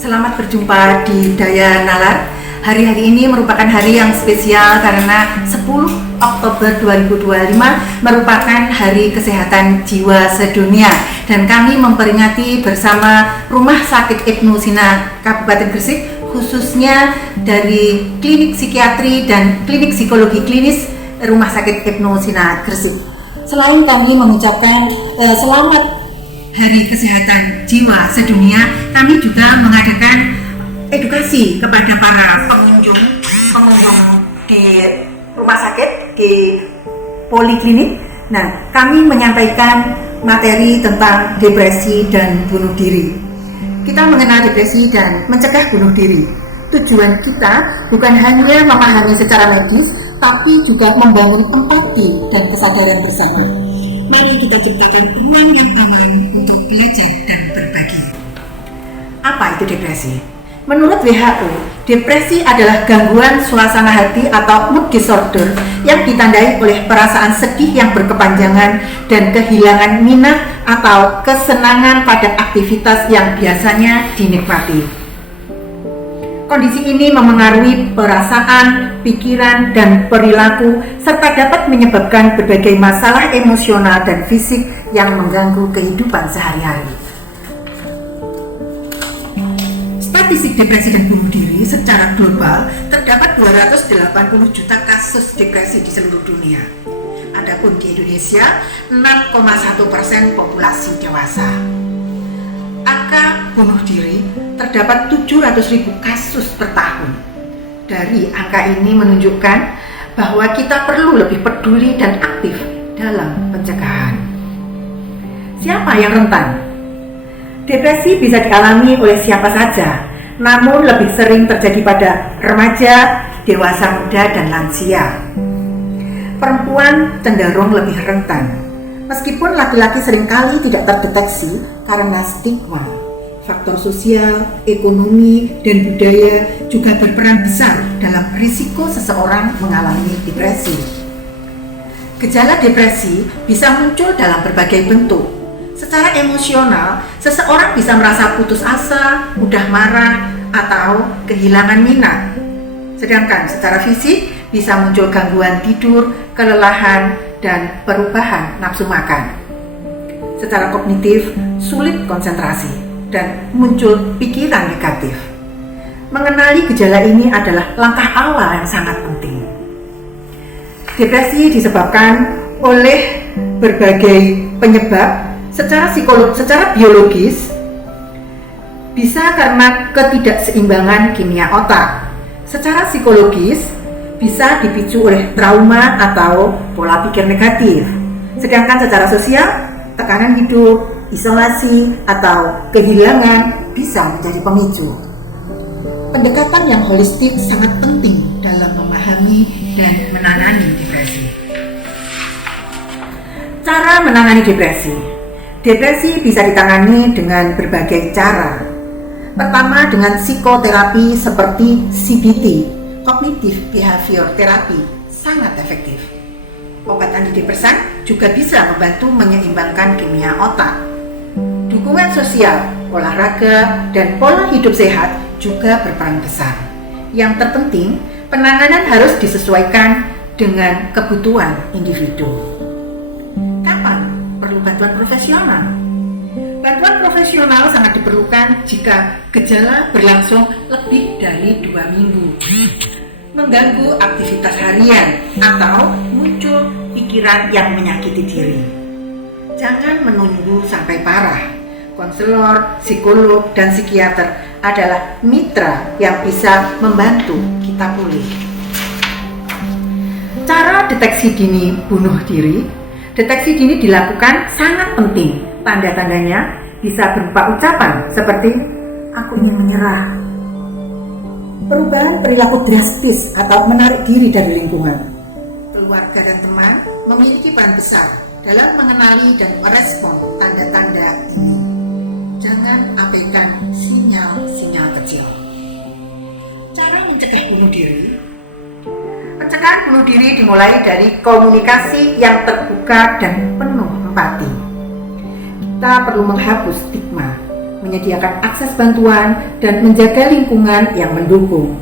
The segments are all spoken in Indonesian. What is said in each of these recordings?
Selamat berjumpa di Daya Nalar. Hari-hari ini merupakan hari yang spesial karena 10 Oktober 2025 merupakan Hari Kesehatan Jiwa Sedunia, dan kami memperingati bersama Rumah Sakit Ibnu Sina Kabupaten Gresik, khususnya dari Klinik Psikiatri dan Klinik Psikologi Klinis Rumah Sakit Ibnu Sina Gresik. Selain kami mengucapkan selamat Hari Kesehatan Jiwa Sedunia, kami juga mengadakan edukasi kepada para pengunjung di rumah sakit, di poliklinik. Nah, kami menyampaikan materi tentang depresi dan bunuh diri. Kita mengenal depresi dan mencegah bunuh diri. Tujuan kita bukan hanya memahami secara medis, tapi juga membangun empati dan kesadaran bersama. Mari kita ciptakan ruang yang aman untuk belajar dan berbagi. Apa itu depresi? Menurut WHO, depresi adalah gangguan suasana hati atau mood disorder yang ditandai oleh perasaan sedih yang berkepanjangan dan kehilangan minat atau kesenangan pada aktivitas yang biasanya dinikmati. Kondisi ini memengaruhi perasaan, pikiran, dan perilaku, serta dapat menyebabkan berbagai masalah emosional dan fisik yang mengganggu kehidupan sehari-hari. Statistik depresi dan bunuh diri secara global, terdapat 280 juta kasus depresi di seluruh dunia. Adapun di Indonesia, 6,1% populasi dewasa. Angka bunuh diri terdapat 700.000 kasus per tahun. Dari angka ini menunjukkan bahwa kita perlu lebih peduli dan aktif dalam pencegahan. Siapa yang rentan? Depresi bisa dialami oleh siapa saja, namun lebih sering terjadi pada remaja, dewasa muda, dan lansia. Perempuan cenderung lebih rentan, meskipun laki-laki seringkali tidak terdeteksi karena stigma. Faktor sosial, ekonomi, dan budaya juga berperan besar dalam risiko seseorang mengalami depresi. Gejala depresi bisa muncul dalam berbagai bentuk. Secara emosional, seseorang bisa merasa putus asa, mudah marah, atau kehilangan minat. Sedangkan secara fisik bisa muncul gangguan tidur, kelelahan, dan perubahan nafsu makan. Secara kognitif, sulit konsentrasi dan muncul pikiran negatif. Mengenali gejala ini adalah langkah awal yang sangat penting. Depresi disebabkan oleh berbagai penyebab. Secara biologis, bisa karena ketidakseimbangan kimia otak. Secara psikologis, bisa dipicu oleh trauma atau pola pikir negatif. Sedangkan secara sosial, tekanan hidup, isolasi, atau kehilangan bisa menjadi pemicu. Pendekatan yang holistik sangat penting dalam memahami dan menangani depresi. Cara menangani depresi. Depresi bisa ditangani dengan berbagai cara. Pertama, dengan psikoterapi seperti CBT, Cognitive Behavior Therapy, sangat efektif. Obat antidepresan juga bisa membantu menyeimbangkan kimia otak. Dukungan sosial, olahraga, dan pola hidup sehat juga berperan besar. Yang terpenting, penanganan harus disesuaikan dengan kebutuhan individu. Bantuan profesional. Bantuan profesional sangat diperlukan jika gejala berlangsung lebih dari 2 minggu, mengganggu aktivitas harian, atau muncul pikiran yang menyakiti diri. Jangan menunggu sampai parah. Konselor, psikolog, dan psikiater adalah mitra yang bisa membantu kita pulih. Cara deteksi dini bunuh diri. Deteksi dini dilakukan sangat penting. Tanda-tandanya bisa berupa ucapan seperti "aku ingin menyerah", perubahan perilaku drastis atau menarik diri dari lingkungan. Keluarga dan teman memiliki peran besar dalam mengenali dan merespon tanda-tanda ini. Jangan abaikan sinyal-sinyal kecil. Cara mencegah bunuh diri. Pencegahan bunuh diri dimulai dari komunikasi yang terbuka dan penuh empati. Kita perlu menghapus stigma menyediakan akses bantuan, dan menjaga lingkungan yang mendukung.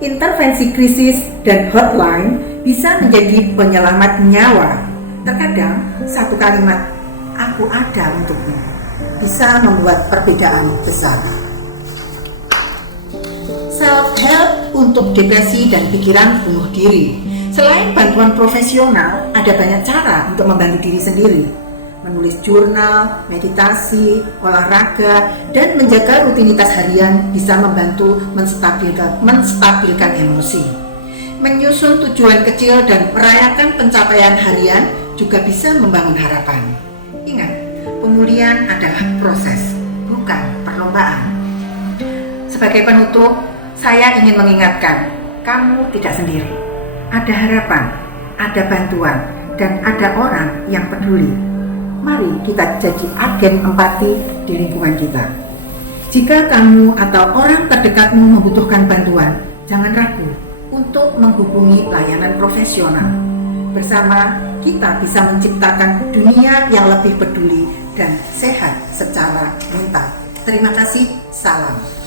Intervensi krisis dan hotline bisa menjadi penyelamat nyawa. Terkadang satu kalimat "aku ada untukmu" bisa membuat perbedaan besar. Self-help untuk depresi dan pikiran bunuh diri. Selain bantuan profesional, ada banyak cara untuk membantu diri sendiri. Menulis jurnal, meditasi, olahraga, dan menjaga rutinitas harian bisa membantu menstabilkan emosi. Menyusun tujuan kecil dan merayakan pencapaian harian juga bisa membangun harapan. Ingat, pemulihan adalah proses, bukan perlombaan. Sebagai penutup, saya ingin mengingatkan, kamu tidak sendiri. Ada harapan, ada bantuan, dan ada orang yang peduli. Mari kita jadi agen empati di lingkungan kita. Jika kamu atau orang terdekatmu membutuhkan bantuan, jangan ragu untuk menghubungi layanan profesional. Bersama, kita bisa menciptakan dunia yang lebih peduli dan sehat secara mental. Terima kasih, salam.